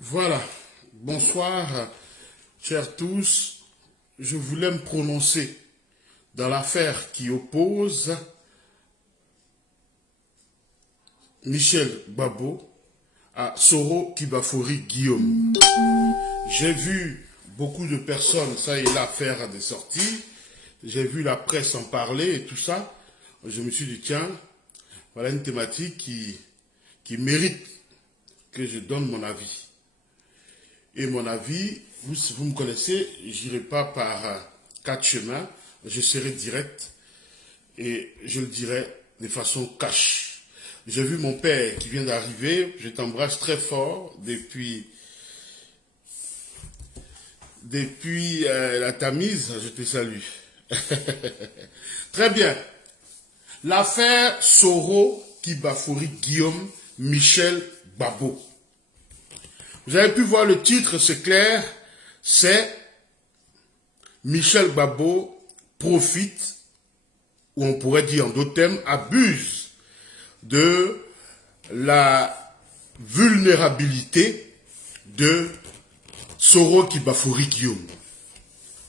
Voilà. Bonsoir, chers tous. Je voulais me prononcer dans l'affaire qui oppose Michel Gbagbo à Soro Kibafori Guillaume. J'ai vu beaucoup de personnes, ça et là, faire des sorties. J'ai vu la presse en parler et tout ça. Je me suis dit, tiens, voilà une thématique qui mérite que je donne mon avis. Et mon avis, vous me connaissez, j'irai pas par quatre chemins, je serai direct et je le dirai de façon cash. J'ai vu mon père qui vient d'arriver, je t'embrasse très fort depuis la Tamise, je te salue. Très bien. L'affaire Soro Kibafori Guillaume Michel Gbagbo. Vous avez pu voir le titre, c'est clair, c'est Michel Gbagbo profite, ou on pourrait dire en d'autres termes, abuse de la vulnérabilité de Soro Kibafori Guillaume.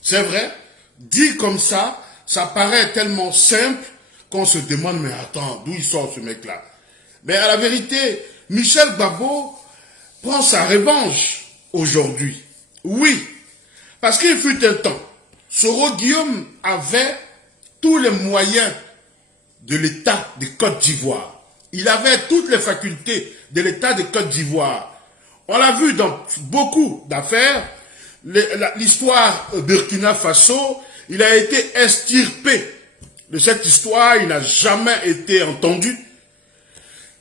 C'est vrai, dit comme ça paraît tellement simple qu'on se demande, mais attends, d'où il sort ce mec-là? Mais à la vérité, Michel Gbagbo prend sa revanche aujourd'hui. Oui, parce qu'il fut un temps, Soro Guillaume avait tous les moyens de l'État de Côte d'Ivoire. Il avait toutes les facultés de l'État de Côte d'Ivoire. On l'a vu dans beaucoup d'affaires. L'histoire Burkina Faso, il a été extirpé de cette histoire, il n'a jamais été entendu.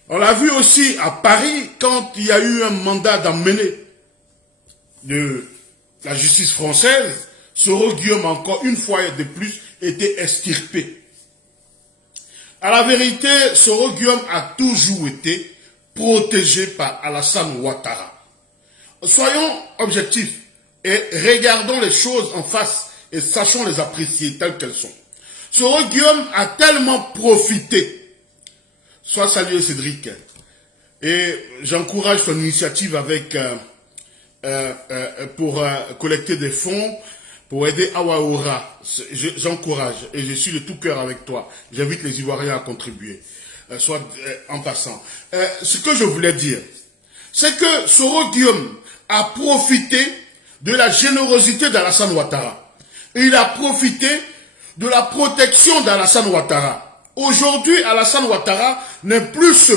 On l'a vu aussi à Paris, quand il y a eu un mandat d'emmener de la justice française, Soro Guillaume, encore une fois de plus, était extirpé. À la vérité, Soro Guillaume a toujours été protégé par Alassane Ouattara. Soyons objectifs et regardons les choses en face et sachons les apprécier telles qu'elles sont. Soro Guillaume a tellement profité. Sois salué Cédric. Et j'encourage son initiative avec pour collecter des fonds pour aider Awaoura. J'encourage et je suis de tout cœur avec toi. J'invite les Ivoiriens à contribuer. Soit en passant. Ce que je voulais dire, c'est que Soro Guillaume a profité de la générosité d'Alassane Ouattara. Et il a profité de la protection d'Alassane Ouattara. Aujourd'hui, Alassane Ouattara n'est plus ce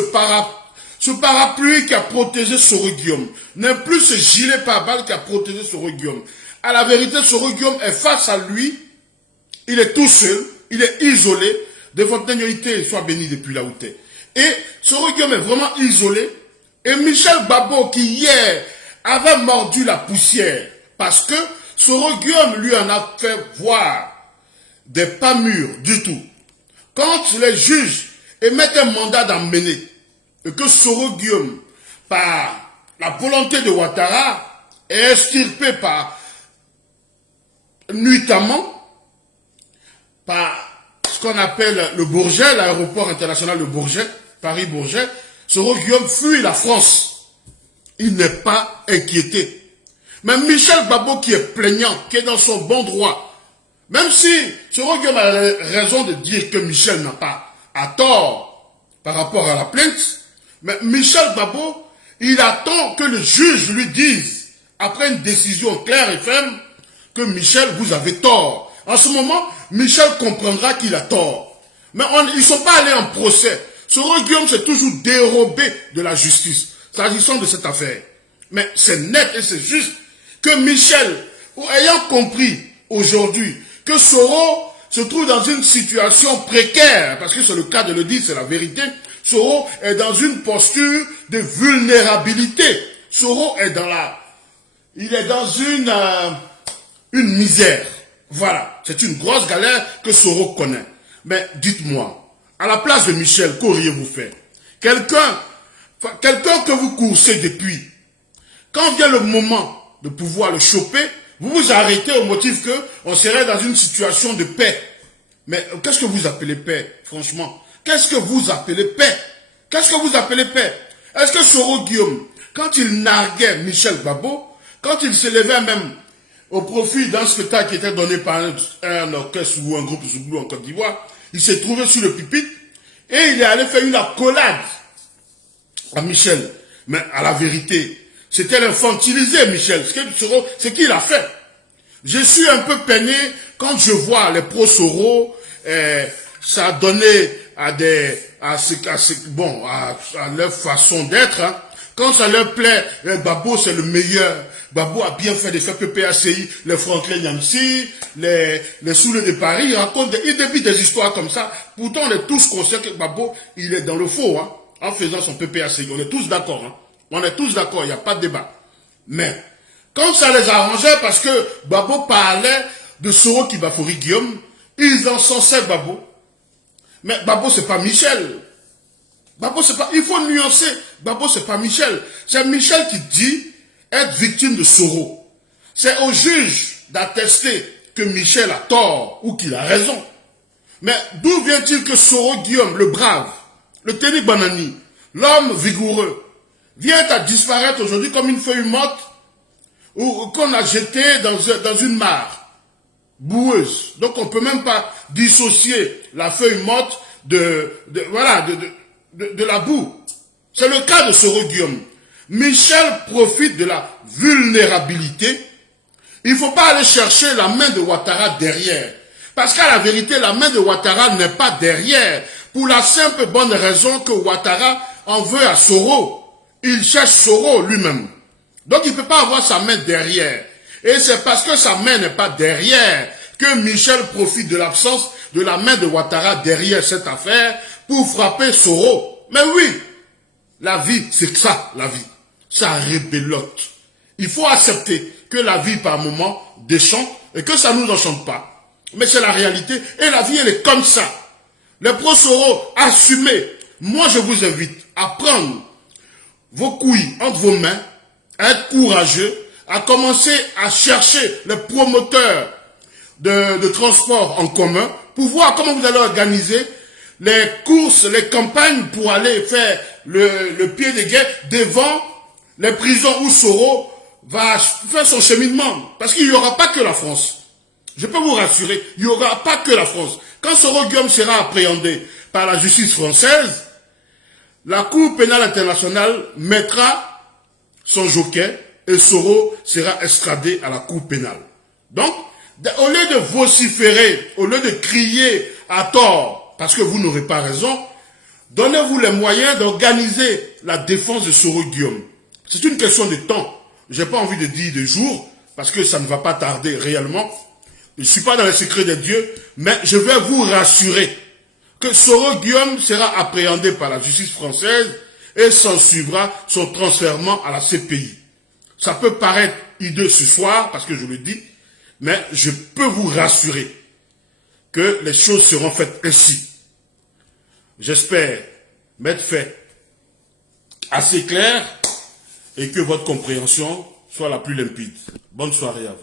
parapluie qui a protégé Soro Guillaume, n'est plus ce gilet pare-balles qui a protégé Soro Guillaume. À la vérité, Soro Guillaume est face à lui, il est tout seul, il est isolé, de votre unité soit béni depuis là où t'es. Et Soro Guillaume est vraiment isolé, et Michel Gbagbo qui hier avait mordu la poussière, parce que Soro Guillaume lui en a fait voir des pas mûrs du tout. Quand les juges émettent un mandat d'emmener et que Soro Guillaume, par la volonté de Ouattara, est extirpé par nuitamment par ce qu'on appelle le Bourget, l'aéroport international de Bourget, Paris-Bourget, Soro Guillaume fuit la France. Il n'est pas inquiété. Mais Michel Gbagbo qui est plaignant, qui est dans son bon droit, même si Soro Guillaume a raison de dire que Michel n'a pas à tort par rapport à la plainte, mais Michel Gbagbo, il attend que le juge lui dise, après une décision claire et ferme, que Michel, vous avez tort. En ce moment, Michel comprendra qu'il a tort. Mais ils ne sont pas allés en procès. Soro Guillaume s'est toujours dérobé de la justice, s'agissant de cette affaire. Mais c'est net et c'est juste que Michel, ayant compris aujourd'hui que Soro se trouve dans une situation précaire, parce que c'est le cas de le dire, c'est la vérité, Soro est dans une posture de vulnérabilité. Soro est il est dans une misère. Voilà, c'est une grosse galère que Soro connaît. Mais dites-moi, à la place de Michel, qu'auriez-vous fait? Quelqu'un que vous coursez depuis, quand vient le moment de pouvoir le choper, vous vous arrêtez au motif qu'on serait dans une situation de paix. Mais qu'est-ce que vous appelez paix, franchement? Qu'est-ce que vous appelez paix? Qu'est-ce que vous appelez paix? Est-ce que Soro Guillaume quand il narguait Michel Gbagbo, quand il s'élevait même au profit d'un spectacle qui était donné par un orchestre ou un groupe Zouglou en Côte d'Ivoire, il s'est trouvé sur le pupitre et il est allé faire une accolade à Michel. Mais à la vérité, c'était l'infantiliser Michel. Ce qu'il a fait. Je suis un peu peiné quand je vois les pro-Soro, ça a donné à leur façon d'être. Hein. Quand ça leur plaît, Gbagbo c'est le meilleur. Gbagbo a bien fait de faire PPACI, les Franklin Yancy, les Souleux de Paris, il débite des histoires comme ça. Pourtant, on est tous conscients que Gbagbo, il est dans le faux, hein, en faisant son PPACI. On est tous d'accord, hein. On est tous d'accord, il n'y a pas de débat. Mais, quand ça les arrangeait, parce que Gbagbo parlait de Soro qui Bafoury Guillaume, ils encensaient Gbagbo. Mais Gbagbo, c'est pas Michel. Gbagbo, c'est pas, il faut nuancer. Gbagbo, c'est pas Michel. C'est Michel qui dit être victime de Soro. C'est au juge d'attester que Michel a tort ou qu'il a raison. Mais d'où vient-il que Soro Guillaume, le brave, le Teni Banani, l'homme vigoureux, vient à disparaître aujourd'hui comme une feuille morte ou qu'on a jeté dans une mare boueuse. Donc on ne peut même pas dissocier la feuille morte de la boue. C'est le cas de Soro Guillaume. Michel profite de la vulnérabilité. Il ne faut pas aller chercher la main de Ouattara derrière. Parce qu'à la vérité, la main de Ouattara n'est pas derrière. Pour la simple bonne raison que Ouattara en veut à Soro. Il cherche Soro lui-même. Donc il ne peut pas avoir sa main derrière. Et c'est parce que sa main n'est pas derrière que Michel profite de l'absence de la main de Ouattara derrière cette affaire pour frapper Soro. Mais oui, la vie, c'est ça, la vie. Ça rébellote. Il faut accepter que la vie, par moments, déchante et que ça ne nous enchante pas. Mais c'est la réalité. Et la vie, elle est comme ça. Les pro-Soro, assumez. Moi, je vous invite à prendre vos couilles entre vos mains, à être courageux, à commencer à chercher les promoteurs de transport en commun pour voir comment vous allez organiser les courses, les campagnes pour aller faire le pied de guerre devant les prisons où Soro va faire son cheminement. Parce qu'il n'y aura pas que la France. Je peux vous rassurer, il n'y aura pas que la France. Quand Soro Guillaume sera appréhendé par la justice française, la Cour pénale internationale mettra son joker et Soro sera extradé à la Cour pénale. Donc, au lieu de vociférer, au lieu de crier à tort, parce que vous n'aurez pas raison, donnez-vous les moyens d'organiser la défense de Soro Guillaume. C'est une question de temps. Je n'ai pas envie de dire de jours, parce que ça ne va pas tarder réellement. Je ne suis pas dans les secrets de Dieu, mais je vais vous rassurer que Soro Guillaume sera appréhendé par la justice française et s'en suivra son transfèrement à la CPI. Ça peut paraître hideux ce soir, parce que je le dis, mais je peux vous rassurer que les choses seront faites ainsi. J'espère m'être fait assez clair et que votre compréhension soit la plus limpide. Bonne soirée à vous.